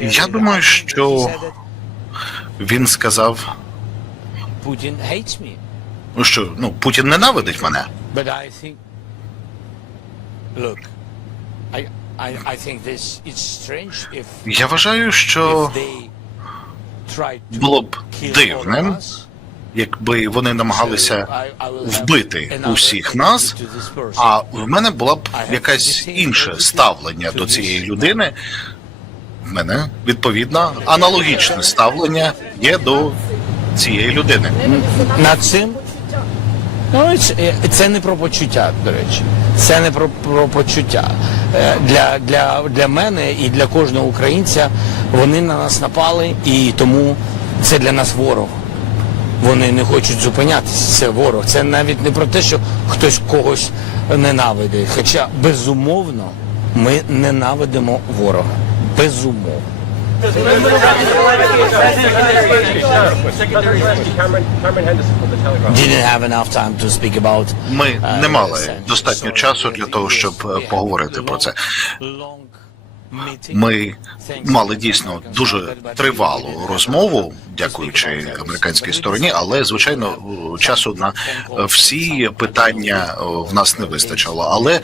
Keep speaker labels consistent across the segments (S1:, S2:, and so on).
S1: Я думаю, що він сказав, ну, що ну Путін ненавидить мене. Я вважаю, що було б дивним, якби вони намагалися вбити усіх нас, а в мене було б якесь інше ставлення до цієї людини. Мене відповідно аналогічне ставлення є до цієї людини.
S2: Над цим ну, це, це не про почуття, до речі. Це не про, про почуття. Е, Для, для, для мене і для кожного українця вони на нас напали, і тому це для нас ворог. Вони не хочуть зупинятися. Це ворог. Це навіть не про те, що хтось когось ненавидить. Хоча безумовно ми ненавидимо ворога. Безумовно.
S1: Ми
S2: uh,
S1: не мали достатньо часу для того, щоб е, поговорити про це. Ми мали дійсно дуже тривалу розмову, дякуючи американській стороні, але звичайно часу на всі питання е, в нас не вистачило. Але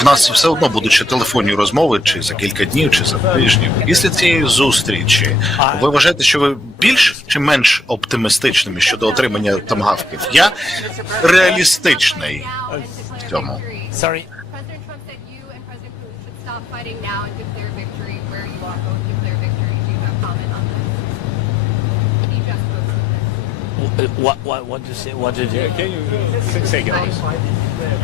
S1: в нас все одно будуть ще телефонні розмови, чи за кілька днів, чи за тижнів. Після цієї зустрічі ви вважаєте, що ви більш чи менш оптимістичними щодо отримання тамгавків? Я реалістичний в цьому.
S3: stop fighting now and declare victory where you are. Both declare victory. Do you have comment on this? He just posted this.
S2: What what what did you say? What did you?
S4: Can you say, say again, please?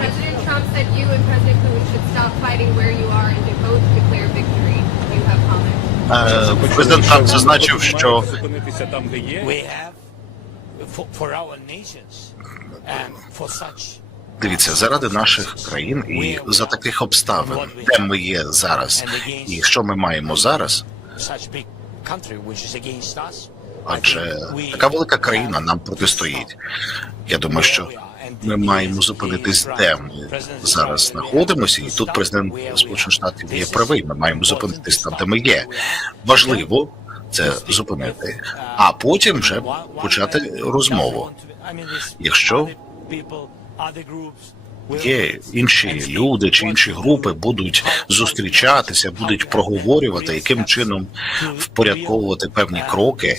S3: President Trump said you and President Putin should stop fighting where you are and to both declare victory. Do you have comment?
S1: Е, Президент Трамп зазначив, що
S4: зупинитися там, де є.
S2: We have for, for our nations and for such
S1: Дивіться, заради наших країн і за таких обставин, де ми є зараз, і що ми маємо зараз, адже така велика країна нам протистоїть. Я думаю, що ми маємо зупинитись, де ми зараз знаходимося, і тут президент Сполучених Штатів є правий. Ми маємо зупинитись там, де ми є. Важливо це зупинити, а потім вже почати розмову. Якщо Є інші люди чи інші групи будуть зустрічатися, будуть проговорювати, яким чином впорядковувати певні кроки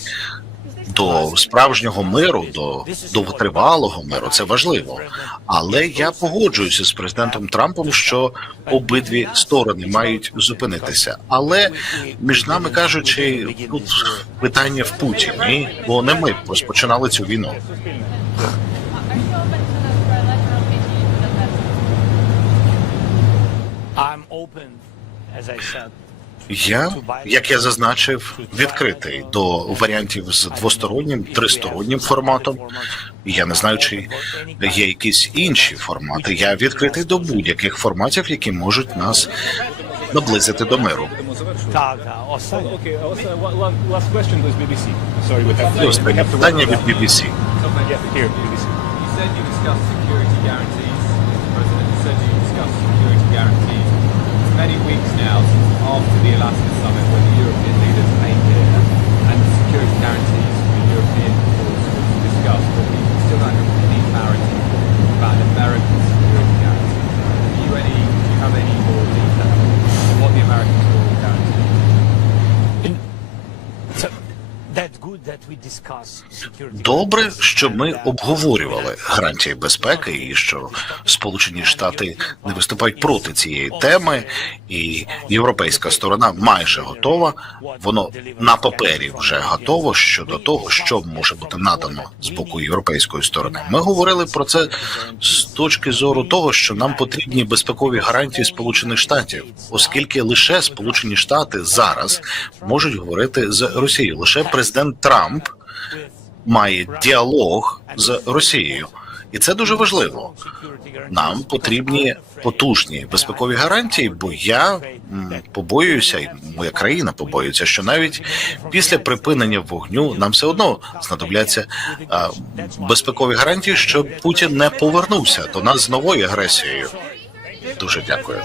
S1: до справжнього миру, до довготривалого миру. Це важливо. Але я погоджуюся з президентом Трампом, що обидві сторони мають зупинитися. Але між нами кажучи, тут питання в Путіні, бо не ми розпочинали цю війну. Я, як я зазначив, відкритий до варіантів з двостороннім, тристороннім форматом. Я не знаю, чи є якісь інші формати. Я відкритий до будь-яких форматів, які можуть нас наблизити до миру.
S2: Так, так, останнє.
S1: Питання від. BBC.
S5: You said you discussed security guarantees. The president said you discussed security guarantees. Many weeks now after the Alaska summit when the European leaders came here and security guarantees
S1: Добре, що ми обговорювали гарантії безпеки, і що Сполучені Штати не виступають проти цієї теми, і європейська сторона майже готова. Воно на папері вже готово щодо того, що може бути надано з боку європейської сторони. Ми говорили про це з точки зору того, що нам потрібні безпекові гарантії Сполучених Штатів, оскільки лише Сполучені Штати зараз можуть говорити з Росією. Лише президент Трамп має діалог з Росією, і це дуже важливо. Нам потрібні потужні безпекові гарантії, бо я побоююся, і моя країна побоюється, що навіть після припинення вогню нам все одно знадобляться безпекові гарантії, щоб Путін не повернувся до нас з новою агресією. Дуже дякую.